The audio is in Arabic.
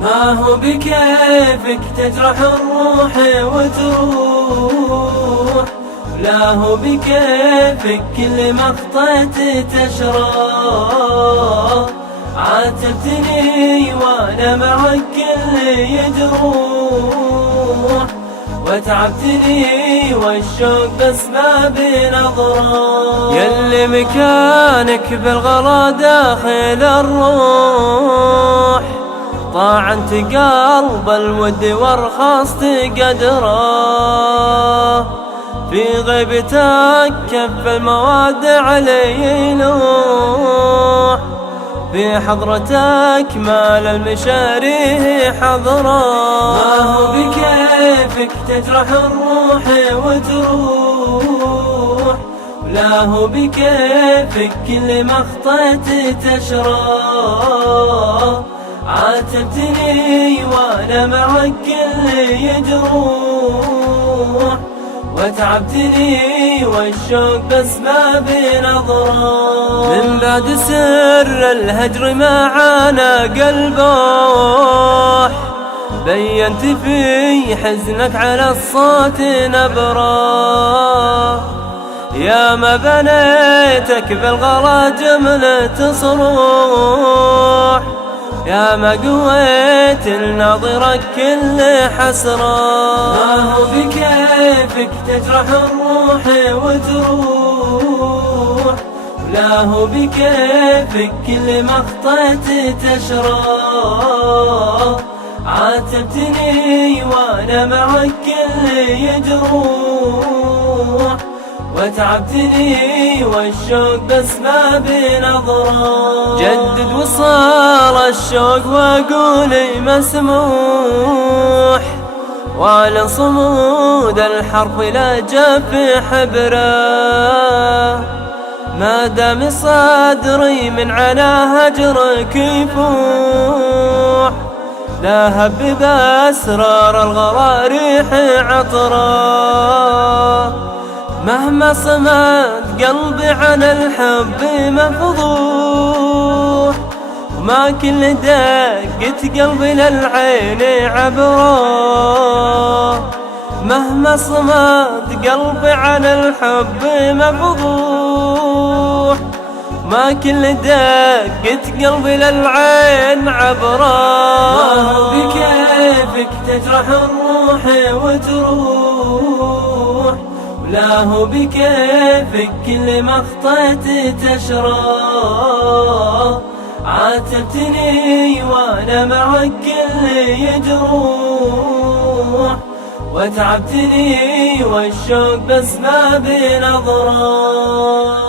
ما هو بكيفك تجرح الروح وتروح، لا هو بكيفك كل مخطئت تشرح. عاتبتني وانا معك كل يجروح، وتعبتني والشوق بأسباب نظرة. يلي مكانك بالغلا داخل الروح، طاعنت قلب الود وارخصت قدره. في غيبتك كف المواد علي يلوح، في حضرتك مال المشاريه حضرا. ما هو بكيفك تجرح الروح وتروح، لا هو بكيفك كل مخطئت تشرح. عاتبتني وانا معك كل يجروح، وتعبتني والشوق بأسباب نظرة. من بعد سر الهجر معانا قلبوح، بينت في حزنك على الصوت نبرة. يا ما بنيتك بالغلا جملة صروح، يا ما قويت الناظرك كل حسرة. ما هو بكيفك تجرح الروح وتروح، لا هو بكيفك كل مخطئت تشرح. عاتبتني وانا معك كل يجروح، وتعبتني والشوق بأسباب نظرة. جدد وصال الشوق وقولي مسموح، واعلن صمود الحرف لا جف حبره. ما دام صدري من على هجرك يفوح، لا هب بأسرار الغلا ريح عطره. مهما صمت قلبي عن الحب مفضوح، وما كل دقة قلبي للعين عبره. مهما صمت قلبي عن الحب مفضوح، ما كل دقة قلبي للعين عبره. ما هو بكيفك تجرح الروح وتروح، لا هو بكيفك كل مخطئت تشرح. عاتبتني وانا معك كل يجروح، وتعبتني والشوق بأسباب نظرة.